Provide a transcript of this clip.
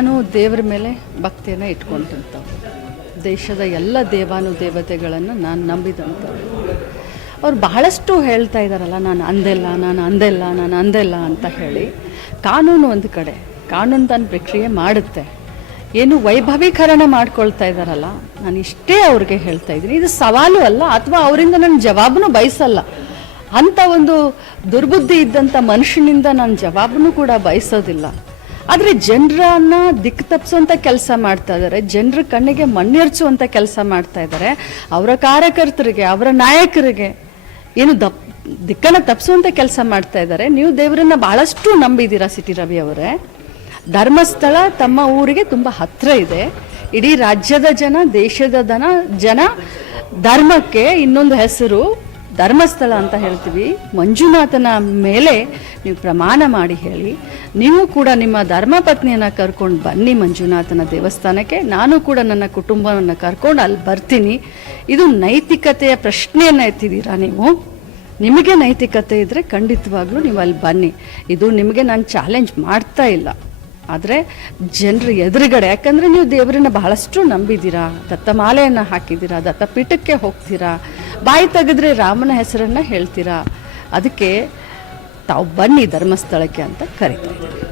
ನಾನು ದೇವರ ಮೇಲೆ ಭಕ್ತಿಯನ್ನು ಇಟ್ಕೊಂಡಂಥವ್ರು. ದೇಶದ ಎಲ್ಲ ದೇವಾನುದೇವತೆಗಳನ್ನು ನಾನು ನಂಬಿದಂಥವ್ರು. ಅವ್ರು ಬಹಳಷ್ಟು ಹೇಳ್ತಾ ಇದ್ದಾರಲ್ಲ, ನಾನು ಅಂದೆಲ್ಲ ಅಂತ ಹೇಳಿ. ಕಾನೂನು ಒಂದು ಕಡೆ ಕಾನೂನು ತನ್ನ ಪ್ರಕ್ರಿಯೆ ಮಾಡುತ್ತೆ. ಏನು ವೈಭವೀಕರಣ ಮಾಡ್ಕೊಳ್ತಾ ಇದ್ದಾರಲ್ಲ, ನಾನು ಇಷ್ಟೇ ಅವ್ರಿಗೆ ಹೇಳ್ತಾ ಇದ್ದೀನಿ, ಇದು ಸವಾಲು ಅಲ್ಲ, ಅಥವಾ ಅವರಿಂದ ನನ್ನ ಜವಾಬನ್ನು ಬಯಸಲ್ಲ. ಅಂಥ ಒಂದು ದುರ್ಬುದ್ಧಿ ಇದ್ದಂಥ ಮನುಷ್ಯನಿಂದ ನಾನು ಜವಾಬನ್ನು ಕೂಡ ಬಯಸೋದಿಲ್ಲ. ಆದರೆ ಜನರನ್ನ ದಿಕ್ಕು ತಪ್ಪಿಸುವಂಥ ಕೆಲಸ ಮಾಡ್ತಾ ಇದ್ದಾರೆ, ಜನರ ಕಣ್ಣಿಗೆ ಮಣ್ಣೆರ್ಚುವಂಥ ಕೆಲಸ ಮಾಡ್ತಾ ಇದ್ದಾರೆ. ಅವರ ಕಾರ್ಯಕರ್ತರಿಗೆ, ಅವರ ನಾಯಕರಿಗೆ ಏನು ದಿಕ್ಕನ್ನು ತಪ್ಪಿಸುವಂಥ ಕೆಲಸ ಮಾಡ್ತಾ ಇದ್ದಾರೆ. ನೀವು ದೇವರನ್ನ ಬಹಳಷ್ಟು ನಂಬಿದ್ದೀರಾ ಸಿಟಿ ರವಿ ಅವರೇ. ಧರ್ಮಸ್ಥಳ ತಮ್ಮ ಊರಿಗೆ ತುಂಬ ಹತ್ತಿರ ಇದೆ. ಇಡೀ ರಾಜ್ಯದ ಜನ, ದೇಶದ ಜನ ಧರ್ಮಕ್ಕೆ ಇನ್ನೊಂದು ಹೆಸರು ಧರ್ಮಸ್ಥಳ ಅಂತ ಹೇಳ್ತೀವಿ. ಮಂಜುನಾಥನ ಮೇಲೆ ನೀವು ಪ್ರಮಾಣ ಮಾಡಿ ಹೇಳಿ. ನೀವು ಕೂಡ ನಿಮ್ಮ ಧರ್ಮಪತ್ನಿಯನ್ನು ಕರ್ಕೊಂಡು ಬನ್ನಿ ಮಂಜುನಾಥನ ದೇವಸ್ಥಾನಕ್ಕೆ. ನಾನು ಕೂಡ ನನ್ನ ಕುಟುಂಬವನ್ನು ಕರ್ಕೊಂಡು ಅಲ್ಲಿ ಬರ್ತೀನಿ. ಇದು ನೈತಿಕತೆಯ ಪ್ರಶ್ನೆಯನ್ನು ಎತ್ತಿದ್ದೀರಾ ನೀವು. ನಿಮಗೆ ನೈತಿಕತೆ ಇದ್ದರೆ ಖಂಡಿತವಾಗ್ಲೂ ನೀವು ಅಲ್ಲಿ ಬನ್ನಿ. ಇದು ನಿಮಗೆ ನಾನು ಚಾಲೆಂಜ್ ಮಾಡ್ತಾ ಇಲ್ಲ, ಆದರೆ ಜನರ ಎದುರುಗಡೆ, ಯಾಕಂದರೆ ನೀವು ದೇವರನ್ನ ಬಹಳಷ್ಟು ನಂಬಿದ್ದೀರಾ, ದತ್ತಮಾಲೆಯನ್ನು ಹಾಕಿದ್ದೀರಾ, ದತ್ತಪೀಠಕ್ಕೆ ಹೋಗ್ತೀರಾ, ಬಾಯಿ ತೆಗೆದ್ರೆ ರಾಮನ ಹೆಸರನ್ನು ಹೇಳ್ತೀರಾ. ಅದಕ್ಕೆ ತಾವು ಬನ್ನಿ ಧರ್ಮಸ್ಥಳಕ್ಕೆ ಅಂತ ಕರೀತಾ ಇದ್ದೀವಿ.